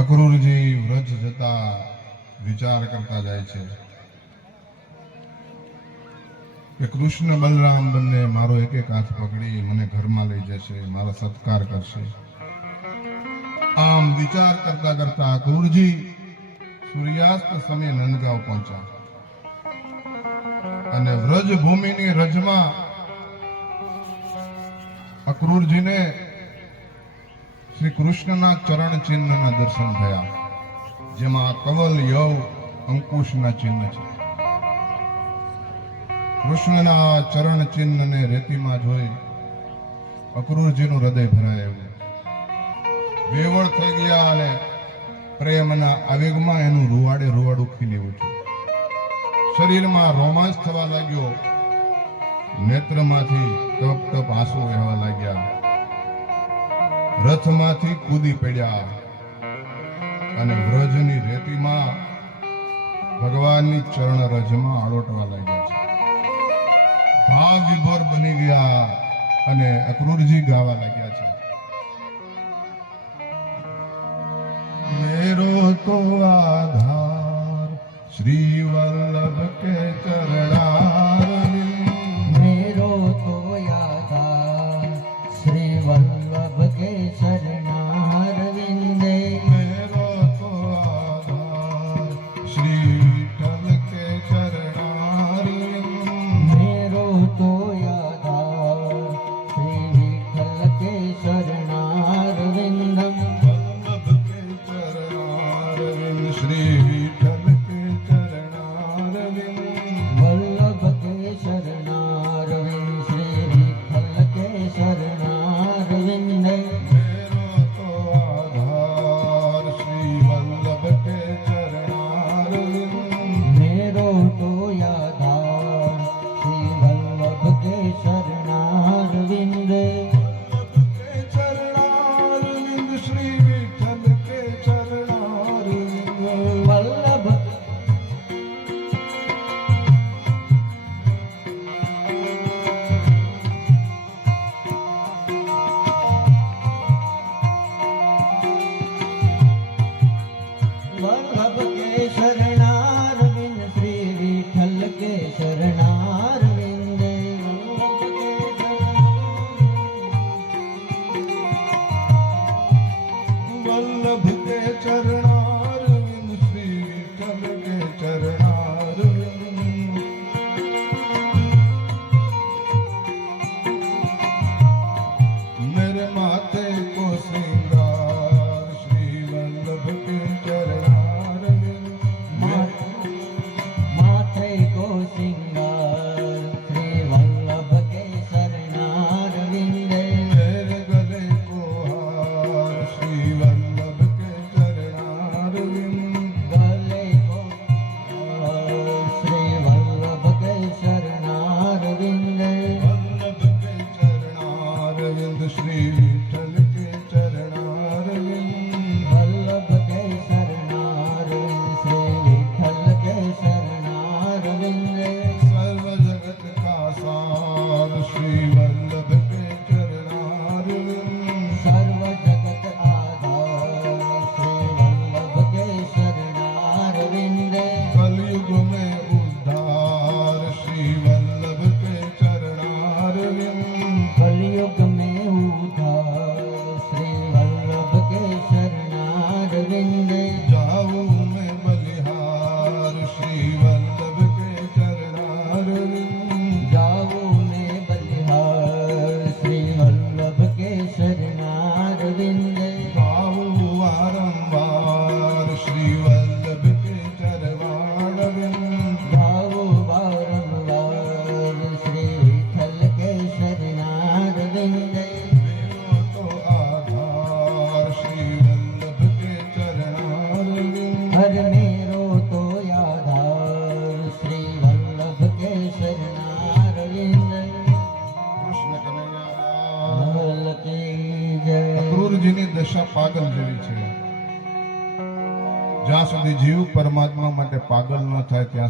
ઠકરૂરજી વ્રજ જતા વિચાર કરતા જાય છે કે કૃષ્ણ બલરામ બંને મારો એક એક હાથ પકડી મને ઘરમાં લઈ જશે, મારો સત્કાર કરશે. આમ વિચાર કરતા કરતા ક્રૂરજી સૂર્યાસ્ત સમયે નંદગાંવ પહોંચ્યા અને વ્રજ ભૂમિની રજમાં અક્રૂરજીને શ્રી કૃષ્ણના ચરણ ચિહ્નના દર્શન થયા, જેમાં કવલ યવ અંકુશના ચિહ્ન છે. કૃષ્ણના ચરણ ચિહ્નને રેતીમાં જોઈ અક્રૂરજીનું હૃદય ભરાય એવું. વેવળ થઈ ગયા અને પ્રેમના આવેગમાં એનું રૂવાડે રૂવાડું ખીલી ઉઠ્યું. શરીરમાં રોમાંચ થવા લાગ્યો. નેત્રમાંથી તપ તપ આંસુ વહેવા લાગ્યા. રથમાંથી કૂદી પડ્યા. અને વ્રજની રેતીમાં ભગવાનની ચરણ રજમાં આળોટવા લાગ્યા છે. ભાવ વિભોર બની ગયા અને અક્રૂરજી ગાવા લાગ્યા છે.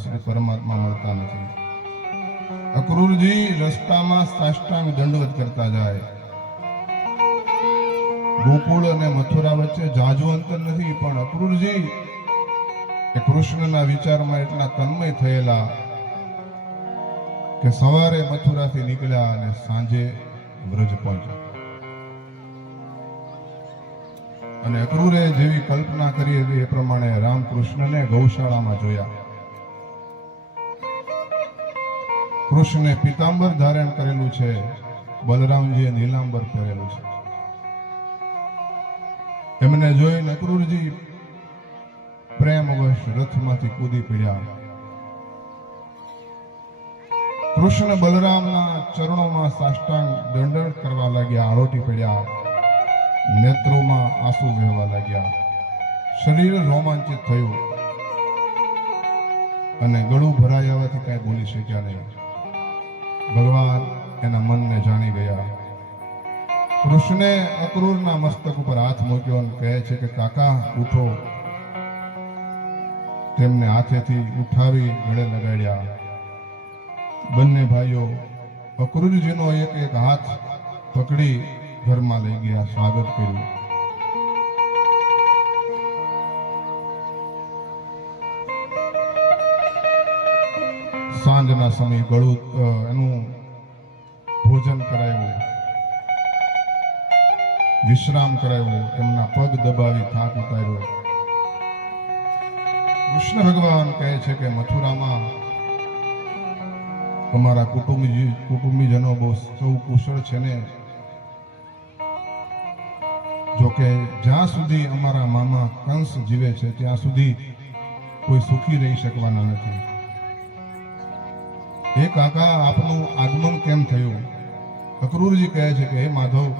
આશ્રય પરમાત્મા મળતા નથી. અક્રૂરજી રસ્તામાં સાષ્ટાંગ દંડવત કરતા જાય. ગોકુળ અને મથુરા વચ્ચે જાજુ અંતર નથી, પણ અક્રૂરજી એ કૃષ્ણના વિચારમાં એટલા તન્મય થયેલા કે સવારે મથુરાથી નીકળ્યા અને સાંજે વ્રજ પહોંચ્યા. અને અક્રૂરે જેવી કલ્પના કરી હતી એ પ્રમાણે રામકૃષ્ણને ગૌશાળામાં જોયા. કૃષ્ણે પિતાંબર ધારણ કરેલું છે, બલરામજીએ નીલાંબર પહેરેલું છે. એમને જોઈને અક્રૂરજી પ્રેમવશ રથમાંથી કૂદી પડ્યા. કૃષ્ણ બલરામના ચરણોમાં સાષ્ટાંગ દંડવત કરવા લાગ્યા, આરોટી પડ્યા. નેત્રોમાં આંસુ વહેવા લાગ્યા. શરીર રોમાંચિત થયું. અને ગળું ભરાઈ આવવાથી કાંઈ બોલી શક્યા નહીં. ભગવાન એના મનને જાણી ગયા. કૃષ્ણે અક્રૂરના મસ્તક ઉપર હાથ મૂક્યો અને કહે છે કે, કાકા, ઉઠો. તેમને હાથેથી ઉઠાવી ગળે લગાડ્યા. બંને ભાઈઓ અક્રૂરજીનો એક એક હાથ પકડી ઘરમાં લઈ ગયા, સ્વાગત કર્યું. સાંજના સમયે ગળું એનું ભોજન કરાવ્યું વિશ્રામ કરાવ્યો એમના પગ દબાવી થાક ઉતાર્યો. કૃષ્ણ ભગવાન કહે છે કે, મથુરામાં અમારા કુટુંબી, કુટુંબીજનો બહુ સૌ કુશળ છે ને. જોકે જ્યાં સુધી અમારા મામા કંસ જીવે છે, ત્યાં સુધી કોઈ સુખી રહી શકવાના નથી. એ કાકા, આપનું આગમન કેમ થયું? અક્રૂરજી કહે છે કે, હે માધવ,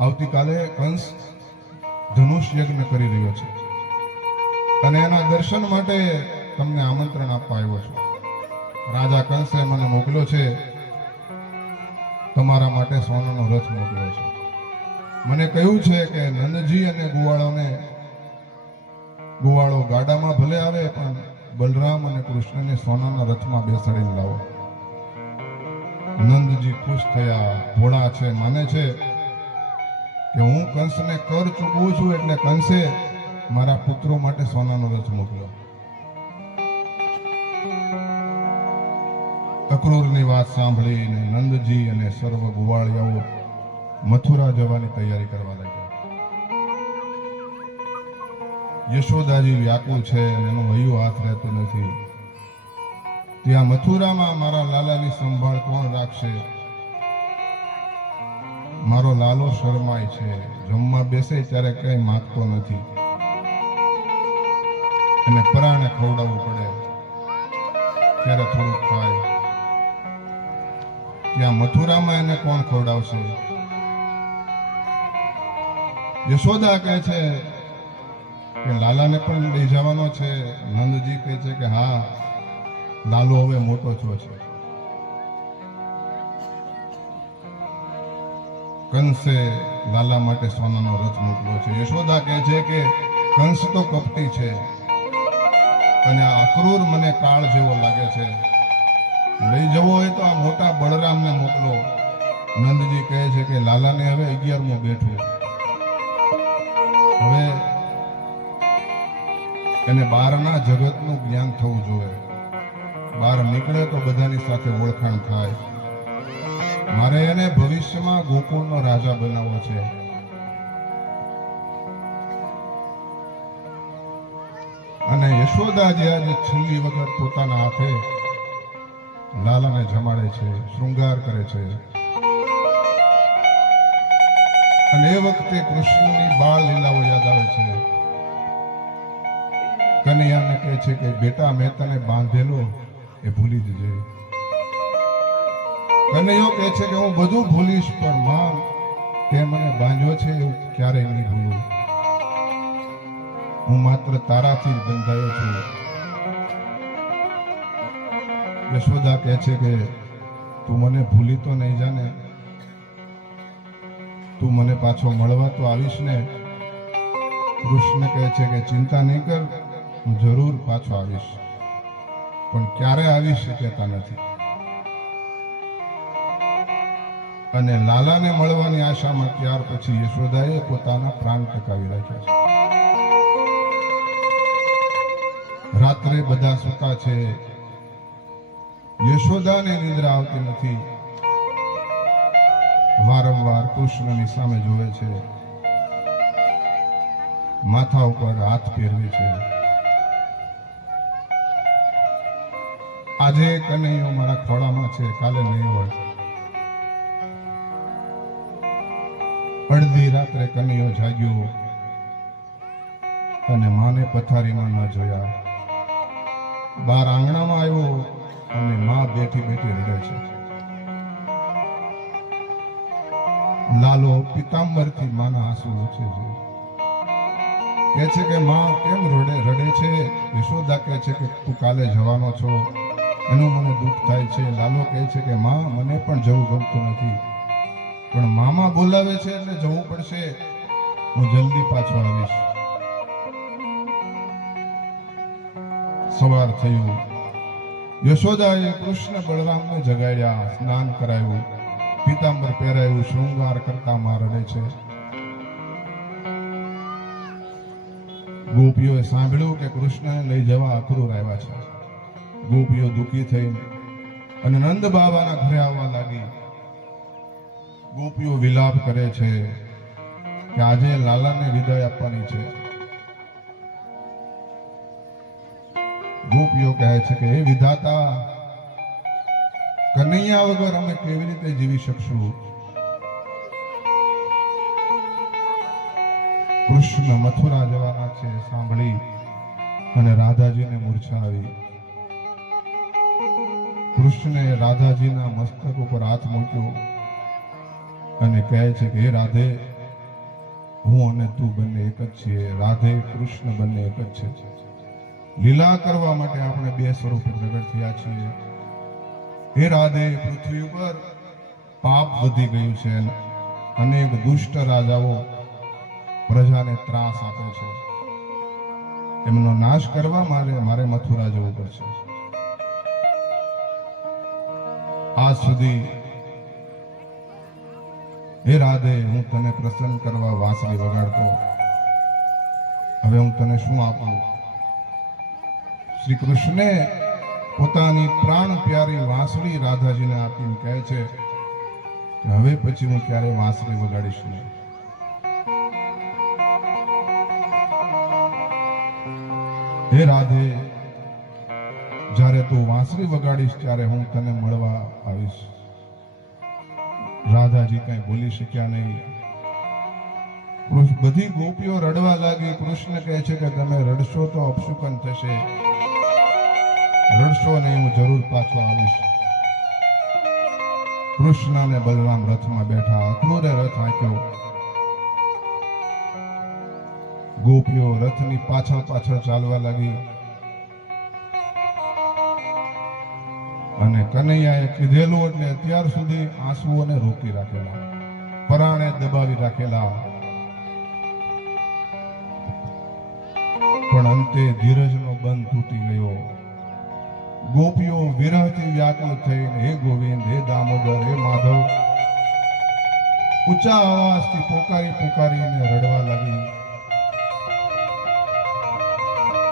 આવતીકાલે કંસ ધનુષ યજ્ઞ કરી રહ્યો છે અને એના દર્શન માટે તમને આમંત્રણ આપવા આવ્યો છું. રાજા કંસે મને મોકલ્યો છે, તમારા માટે સોનાનો રથ મોકલ્યો છે. મને કહ્યું છે કે, નંદજી અને ગોવાળોને, ગોવાળો ગાડામાં ભલે આવે, પણ બલરામ અને કૃષ્ણને સોનાના રથમાં બેસાડીને લાવો. નંદજી ખુશ થયા, ભોળા છે, માને છે કે હું કંસને કર ચૂકવું છું એટલે કંસે મારા પુત્રો માટે સોનાનો રથ મોકલ્યો. અક્રૂરની વાત સાંભળીને નંદજી અને સર્વ ગોવાળિયાઓ મથુરા જવાની તૈયારી કરવા યશોદાજી વ્યાકુળ છે એનું હૈયું હાથ રહેતું નથી. ત્યાં મથુરામાં મારા લાલાની સંભાળ કોણ રાખશે? મારો લાલો શરમાય છે. જમવા બેસે ત્યારે કઈ માગતો નથી. એને પરાણે ખવડાવવું પડે. ત્યારે થોડુંક ખાય. ત્યાં મથુરામાં એને કોણ ખવડાવશે? યશોદા કહે છે કે લાલાને પણ લઈ જવાનો છે. નંદજી કહે છે કે હા, લાલો હવે મોટો છો છે. કંસે લાલા માટે સોનાનો રથ મોકલ્યો છે. યશોદા કહે છે કે કંસ તો કપટી છે, અને આ અક્રૂર મને કાળ જેવો લાગે છે. લઈ જવો હોય તો આ મોટા બળરામને મોકલો. નંદજી કહે છે કે લાલાને હવે અગિયારમું બેઠું. હવે એને બહારના જગતનું જ્ઞાન થવું જોઈએ. બહાર નીકળે તો બધાની સાથે ઓળખાણ થાય. મારે એને ભવિષ્યમાં ગોકુળનો રાજા બનાવવો છે. અને યશોદાજી આજે છેલ્લી વખત પોતાના હાથે લાલાને જમાડે છે, શૃંગાર કરે છે. અને એ વખતે કૃષ્ણની બાળ લીલાઓ યાદ આવે છે. કનૈયાને કહે છે કે, બેટા, મેં તને બાંધેલો એ ભૂલી જજે કનૈયો કહે છે કે, હું બધું ભૂલીશ, પણ માં તે મને બાંધ્યો છે એવું ક્યારેય નહીં ભૂલું. હું માત્ર તારાથી બંધાયો છું. યશોદા કહે છે કે, તું મને ભૂલી તો નહીં જાને. તું મને પાછો મળવા તો આવીશ ને. કૃષ્ણ કહે છે કે, ચિંતા નહીં કર. હું જરૂર પાછો આવીશ. પણ ક્યારે આવી શક્યતા નથી. અને લાલાને મળવાની આશામાં ત્યાર પછી યશોદાએ પોતાના પ્રાણ ટકાવી રાખ્યા છે. રાત્રે બધા સૂતા છે. યશોદાને નિદ્રા આવતી નથી. વારંવાર કૃષ્ણની સામે જોવે છે. માથા ઉપર હાથ પહેરવે છે. આજે કનૈયો મારા ખોળામાં છે, કાલે નહીં હોય. અડધી રાત્રે કનૈયો જાગ્યો અને માને પથારીમાં ન જોયા. બાર આંગણામાં આવ્યો અને માં બેઠી બેઠી રડે છે. લાલો પિતાંબરથી માના આંસુ ઉછે છે. કહે છે કે, માં, કેમ રડે રડે છે? યશોદા કહે છે કે, તું કાલે જવાનો છો. એનું મને દુઃખ થાય છે. લાલો કહે છે કે, માં, મને પણ જવું ગમતું નથી. પણ મામા બોલાવે છે એટલે જવું પડશે. હું જલ્દી પાછો આવીશ. સવાર થયું. યશોદાએ કૃષ્ણ બળરામને જગાડ્યા, સ્નાન કરાવ્યું પીતાંબર પહેરાયું, શૃંગાર કરતા માં છે. ગોપીઓએ સાંભળ્યું કે કૃષ્ણને લઈ જવા અખરું આવ્યા છે. ગોપીઓ દુઃખી થઈ અને નંદ બાબાના ઘરે આવવા લાગી. ગોપીઓ વિલાપ કરે છે કે આજે લાલાને વિદાય આપવાની છે. ગોપીઓ કહે છે કે, હે વિધાતા, કનૈયા વગર અમે કેવી રીતે જીવી શકશું? કૃષ્ણ મથુરા જવાના છે, સાંભળી અને રાધાજીને મૂર્છા આવી કૃષ્ણે રાધાજીના મસ્તક ઉપર હાથ મૂક્યો અને કહે છે કે, હે રાધે, હું અને તું બંને એક જ છીએ. રાધે, કૃષ્ણ બંને એક જ છે. લીલા કરવા માટે આપણે બે સ્વરૂપે પ્રગટ થયા છીએ. હે રાધે, પૃથ્વી ઉપર પાપ વધી ગયું છે અનેક દુષ્ટ રાજાઓ પ્રજાને ત્રાસ આપે છે. એમનો નાશ કરવા માટે મારે મથુરા જવું પડશે. આજ સુધી હે રાધે, હું તને પ્રસન્ન કરવા વાંસળી વગાડતો. હવે હું તને શું આપું? શ્રી કૃષ્ણે પોતાની પ્રાણ પ્યારી વાંસળી રાધાજીને આપીને કહે છે હવે પછી હું ક્યારે વાંસળી વગાડીશ નહીં. હે રાધે જ્યારે તું વાંસરી વગાડીશ, ત્યારે હું તને મળવા આવીશ. રાધાજી કઈ બોલી શક્યા નહીં. બધી ગોપીઓ રડવા લાગી. કૃષ્ણ કહે છે કે તમે રડશો તો અપશુકન થશે. રડશો નહીં, હું જરૂર પાછો આવીશ. કૃષ્ણ અને બલરામ રથમાં બેઠા. અક્રૂરે રથ હાંક્યો ગોપીઓ રથની પાછળ પાછળ ચાલવા લાગી. અને કનૈયાએ કીધેલું એટલે અત્યાર સુધી આંસુઓને રોકી રાખેલા, પરાણે દબાવી રાખેલા. પણ અંતે ધીરજનો બંધ તૂટી ગયો. ગોપીઓ વિરહથી વ્યાકુળ થઈને, હે ગોવિંદ, હે દામોદર, હે માધવ, ઊંચા અવાજથી પોકારી પોકારીને રડવા લાગી.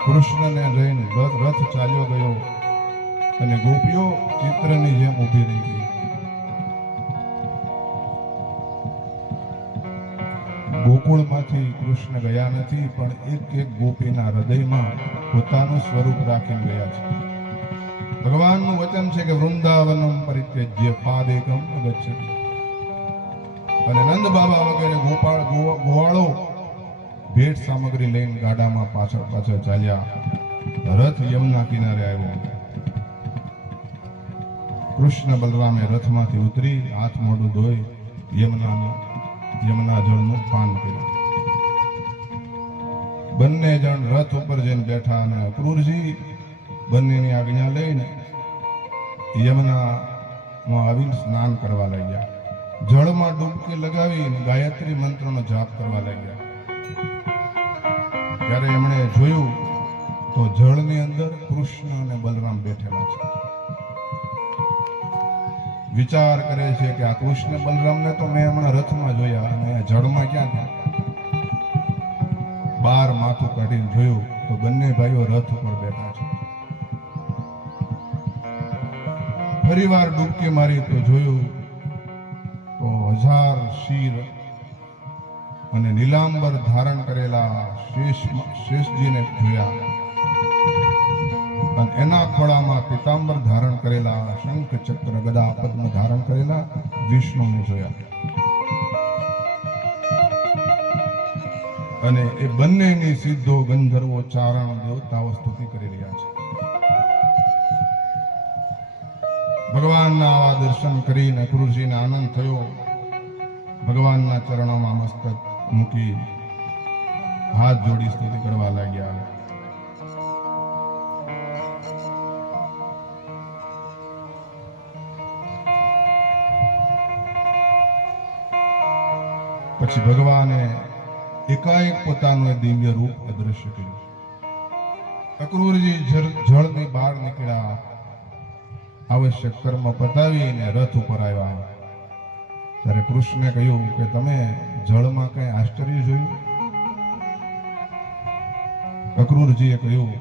કૃષ્ણને લઈને રથ ચાલ્યો ગયો. અને ગોપીઓ ચિત્રની જેમ ઊભી રહી ગઈ. ગોકુળમાંથી કૃષ્ણ ગયા નથી, પણ એક એક ગોપીના હૃદયમાં પોતાનું સ્વરૂપ રાખીને ગયા છે. ભગવાનનું વચન છે કે વૃંદાવનમ પરિત્યજ્ય પાદેકમ ગચ્છતિ અને નંદ બાબા વગેરે ગોપાળ ગોવાળો ભેટ સામગ્રી લઈને ગાડામાં પાછળ પાછળ ચાલ્યા. રથ યમુના કિનારે આવ્યો. કૃષ્ણ બલરામે રથમાંથી ઉતરી હાથ મોઢું ધોઈ યમુનાનું યમુના જળનું પાન કર્યું. બંને જણ રથ ઉપર જઈને બેઠા અને અક્રૂરજી બંનેની આજ્ઞા લઈને યમુનામાં આવીને સ્નાન કરવા લાગ્યા. જળમાં ડૂબકી લગાવીને ગાયત્રી મંત્રનો જાપ કરવા લાગ્યા. ત્યારે એમણે જોયું તો જળની અંદર કૃષ્ણ અને બલરામ બેઠેલા છે. વિચાર કરે છે કે આ કૃષ્ણ બલરામને તો મેં હમણાં રથમાં જોયા અને જળમાં ક્યાં થયા બાર માથું કાઢીને જોયું તો બંને ભાઈઓ રથ ઉપર બેઠા છે. ફરીવાર ડૂબકી મારી તો જોયું તો હજાર શીર અને નીલાંબર ધારણ કરેલા શેષ શેષજીને જોયા. અને એના ખોળામાં પિતાંબર ધારણ કરેલા, શંખ ચક્ર ગદા પદ્મ ધારણ કરેલા વિષ્ણુને જોયા. અને એ બંનેની સિદ્ધો ગંધર્વો ચારણ દેવતાઓ સ્તુતિ કરી રહ્યા છે. ભગવાનના આવા દર્શન કરીને ગુરુજીને આનંદ થયો. ભગવાનના ચરણોમાં મસ્તક મૂકી હાથ જોડી સ્તુતિ કરવા લાગ્યા. પછી ભગવાને એકાએક પોતાનું દિવ્ય રૂપ અદ્રશ્ય કર્યું. અક્રૂરજી જળ- જળની બહાર નીકળ્યા. આવશ્યક કર્મ પતાવીને રથ ઉપર આવ્યા. ત્યારે કૃષ્ણે કહ્યું કે, તમે જળમાં કઈ આશ્ચર્ય જોયું? અક્રૂરજીએ કહ્યું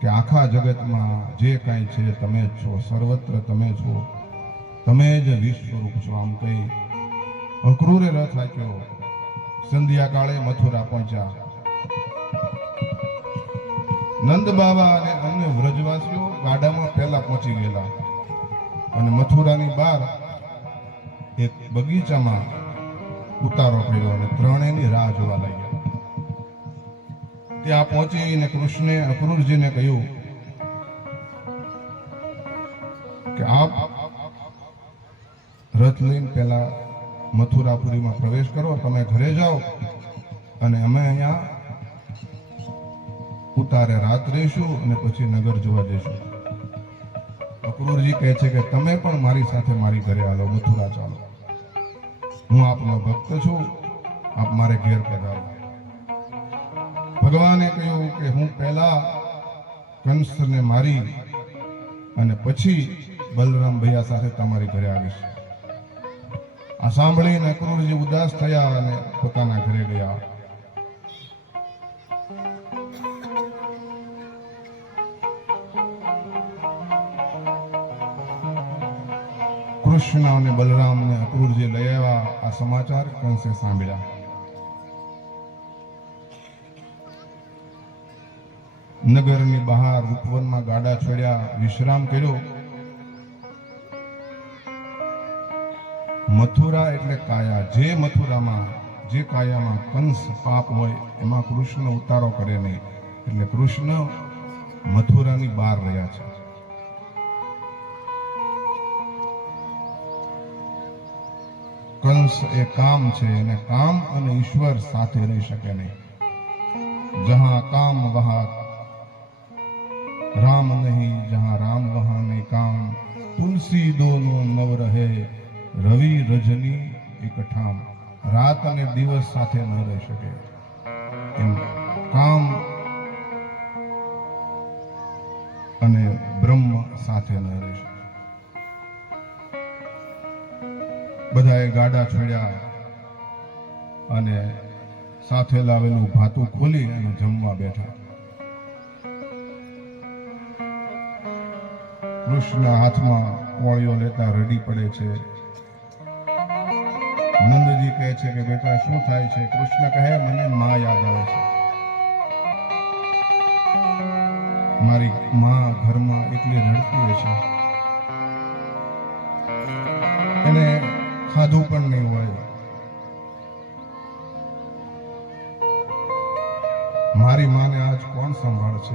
કે, આખા જગતમાં જે કાંઈ છે, તમે જ છો. સર્વત્ર તમે છો તમે જ વિશ્વરૂપ છો. આમ કહી અક્રૂરે રથ રાખ્યો સંધ્યા કાળે મથુરા પહોંચ્યા. નંદ બાબા અને અન્ય વ્રજવાસીઓ ગાડામાં પહેલા પહોંચી ગયેલા અને મથુરાની બહાર એક બગીચામાં ઉતારો કર્યો અને ત્રણેયની રાહ જોવા લાગ્યા. ત્યાં પહોંચીને કૃષ્ણે અક્રૂરજીને કહ્યું કે આપ રથ લઈને પહેલા મથુરાપુરીમાં પ્રવેશ કરો, તમે ઘરે જાઓ અને અમે અહીંયા ઉતારે રાત રહીશું અને પછી નગર જોવા જઈશું. અક્રૂરજી કહે છે કે તમે પણ મારી સાથે મારી ઘરે આવો મથુરા ચાલો. હું આપનો ભક્ત છું, આપ મારે ઘેર પધારો. ભગવાને કહ્યું કે હું પહેલા કંસને મારી અને પછી બલરામ ભૈયા સાથે તમારી ઘરે આવીશ. આ સાંભળીને અક્રૂરજી ઉદાસ થયા અને પોતાના ઘરે ગયા. કૃષ્ણ અને બલરામને અક્રૂરજી લઈ આવ્યા. આ સમાચાર કંસે સાંભળ્યા? નગરની બહાર ઉપવનમાં ગાડા છોડ્યા વિશ્રામ કર્યો. મથુરા એટલે કાયા. જે મથુરામાં, જે કાયામાં કંસ, પાપ હોય, એમાં કૃષ્ણ ઉતારો કરે નહીં. એટલે કૃષ્ણ મથુરાની બહાર રહ્યા છે. કંસ એ કામ છે, અને કામ અને ઈશ્વર સાથે રહી શકે નહીં. જહા કામ વહા રામ નહીં, જહાં રામ વહા નહીં કામ. તુલસી દોનો નવ રહે રવિ રજની એક ઠામ રાત અને દિવસ સાથે ન રહી શકે. એમ કામ અને બ્રહ્મ સાથે ન રહી શકે. બધાએ ગાડા છોડ્યા અને સાથે લાવેલું ભાતું ખોલી અને જમવા બેઠા. કૃષ્ણ હાથમાં કોળીઓ લેતા રડી પડે છે. નંદજી કહે છે કે, બેટા, શું થાય છે? કૃષ્ણ કહે, મને માં યાદ આવે છે. મારી માં ઘરમાં એટલી રડતી હશે એને ખાધું પણ નહીં હોય. મારી માને આજ કોણ સંભાળશે?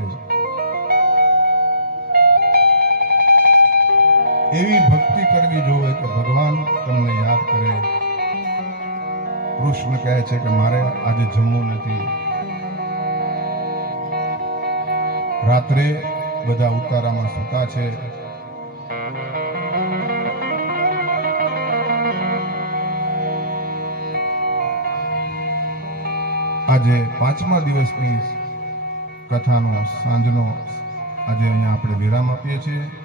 એવી ભક્તિ કરવી જોવે કે ભગવાન તમને યાદ કરે. કૃષ્ણ કહે છે કે મારે આજે જમવું નથી. રાત્રે બધા ઉતારામાં સૂતા છે. આજે પાંચમા દિવસની કથાનો સાંજનો આજે અહીંયા આપણે વિરામ આપીએ છીએ.